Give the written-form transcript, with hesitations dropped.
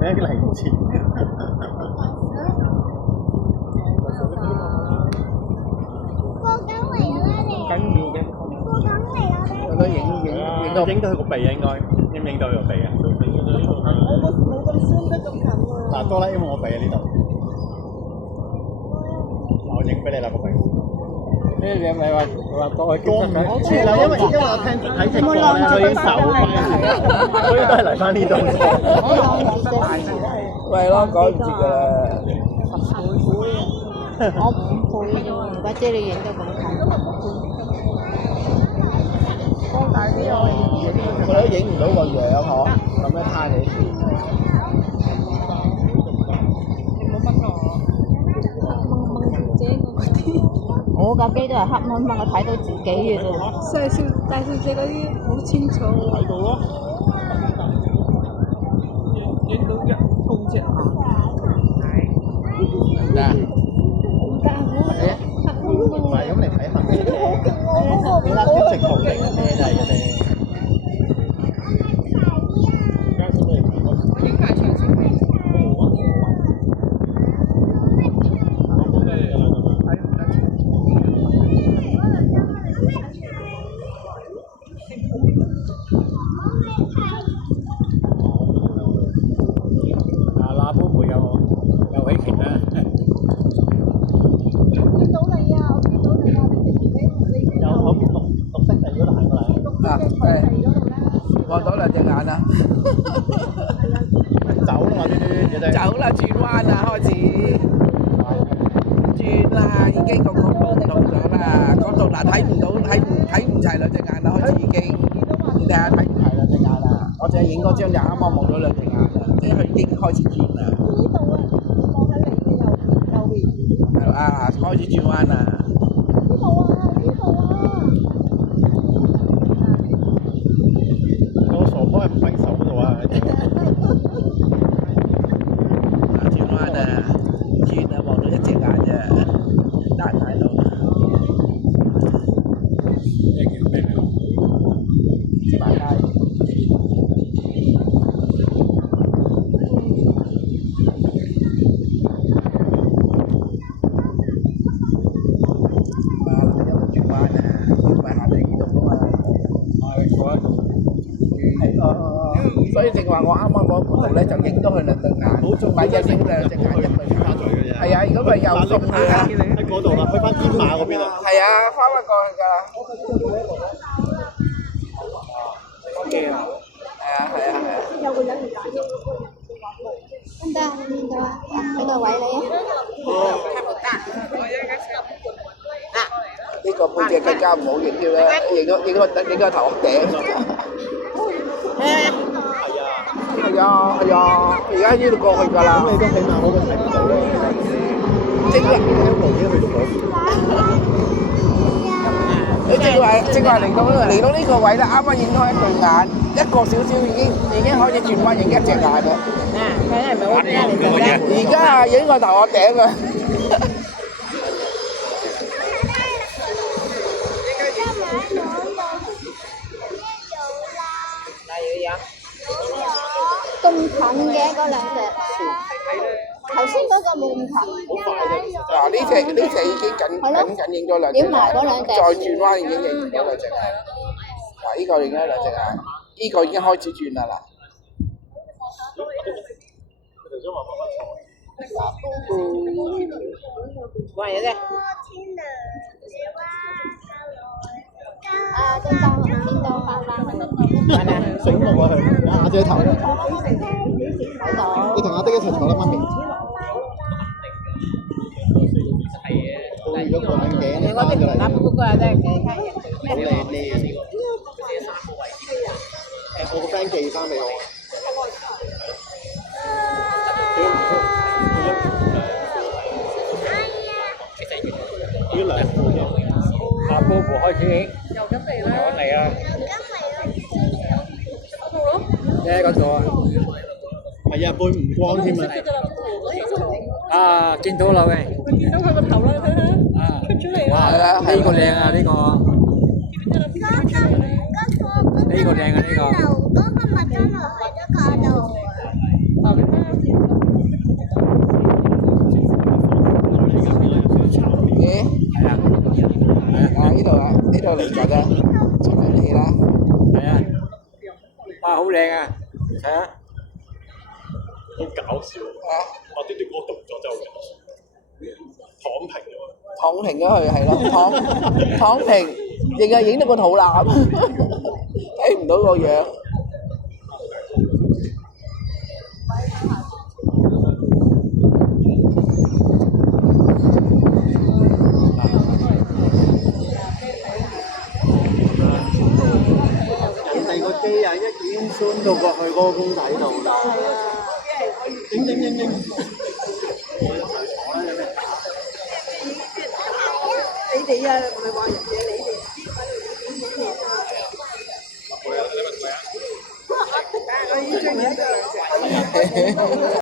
你嚟唔切。過緊嚟啦你！緊要嘅。過緊嚟啦你！我覺得影到佢個鼻啊，應該影唔影到佢個鼻啊？冇咁酸得咁近喎。嗱，多啦，因為我鼻喺呢度。我影俾你啦個鼻。呢你咪話過去觀察佢？係啦，因為我聽睇直播咧，佢已經手跛，所以都係嚟翻呢度。係咯，趕唔切㗎啦。我5倍啫喎，唔怪之你影得咁近。放大啲我我都影唔到個樣嗬，咁樣攤起。冇乜我。我架機都係黑掹掹，我睇到自己嘅啫。大小姐嗰啲好清楚。睇到咯。影到一碰隻眼。嗱。唔係咁你睇下咩啫？你拉啲直圖定係咩嚟嘅咧？點解上次？嗱，會唔會有起拳咧？見到你啊！我見到你啊！你有嗰邊綠色地嗰度行過嚟。望到兩隻眼啦。走啦嘛呢啲嘢真係。走啦，轉彎啦，開始。轉啦，已經個角度唔同咗啦，角度嗱睇唔齊兩隻眼啦，開始已經。你睇下睇唔齊兩隻眼啦，我淨係影嗰張就啱啱望到兩隻眼啦，即係佢已經開始轉啦。呢度啊，望喺你嘅右邊。係啊，開始轉彎啦。呢度啊，呢度啊。個傻波係唔揮手嗰度啊！轉彎啊，轉啊，望到一隻眼啫，得閒睇到。芝麻街。所以正話我啱啱嗰個圖咧就影到佢兩對眼，咪就影兩隻眼一對眼。係啊，如果咪又送佢啊，喺嗰度啦，去翻天馬嗰邊啊。係啊，翻返過去㗎。係啊係啊係啊。有個人嚟打咗。見到見到啊！喺度位你啊！呢個背脊更加唔好影添啦，影個頭殼頂。係啊，而家呢度過去㗎啦。咁你都起碼好過睇唔到啦。正話，一路已經去到嗰邊。你正話嚟到呢個位咧，啱啱影開一對眼，一個少少已經開始轉彎影一隻眼啦。睇係咪 OK 啊？你陣間。而家啊，影個頭殼頂啊！咁近嘅嗰兩隻，頭先嗰個冇咁近。嗱，呢隻已經緊影咗兩隻，影埋嗰兩隻再轉彎已經影咗兩隻眼。嗱，呢個影咗兩隻眼，呢個已經開始轉啦嗱。玩嘢啫。啊，見到翻啦。醒目啊佢，阿姐頭。睇到。你同阿爹一齊坐啦，媽咪。戴咗個眼鏡咧，翻咗嚟。好靚呢個呢個。我個 friend 寄翻俾我。呢兩副嘅。阿波夫開始。又緊嚟啦！嗰度啊！係啊，背唔光添啊！啊，見到啦喂！見到佢個頭啦，睇下，出咗嚟啦！哇，呢個靚啊呢個！呢個靚啊呢個！嗰個麥當勞喺咗嗰度啊！嚟緊啦，陳人氣啦。係啊，哇好靚啊，係啊，好搞笑。哇！啲嗰個動作真係好搞笑，躺平咗。躺平咗佢係咯，躺平，淨係影到個肚腩，睇唔到個樣。人哋個機啊，一已經穿到過去嗰個公仔度啦。影。你哋啊，唔係話人哋，你哋自己喺度影嘢啊。我已經最尾一個。